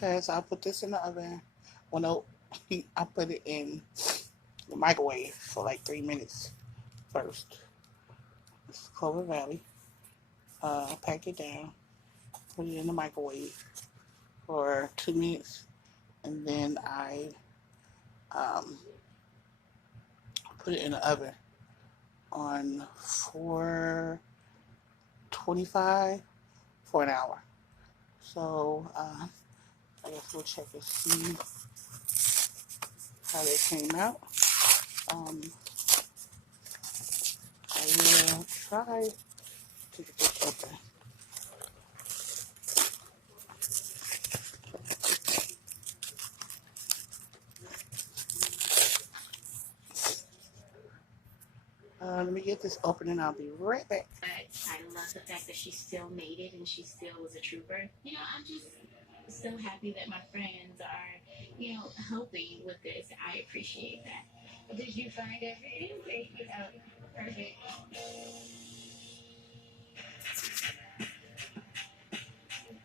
Okay, so I put this in the oven. Well, no, I put it in the microwave for like 3 minutes first. This is Clover Valley. Pack it down, put it in the microwave for 2 minutes, and then I um, put it in the oven on 425 for an hour. So I guess we'll check and see how they came out. Um, I will try to get this open. Let me get this open and I'll be right back. But I love the fact that she still made it and she still was a trooper. I'm just so happy that my friends are, helping with this. I appreciate that. Did you find everything? Perfect.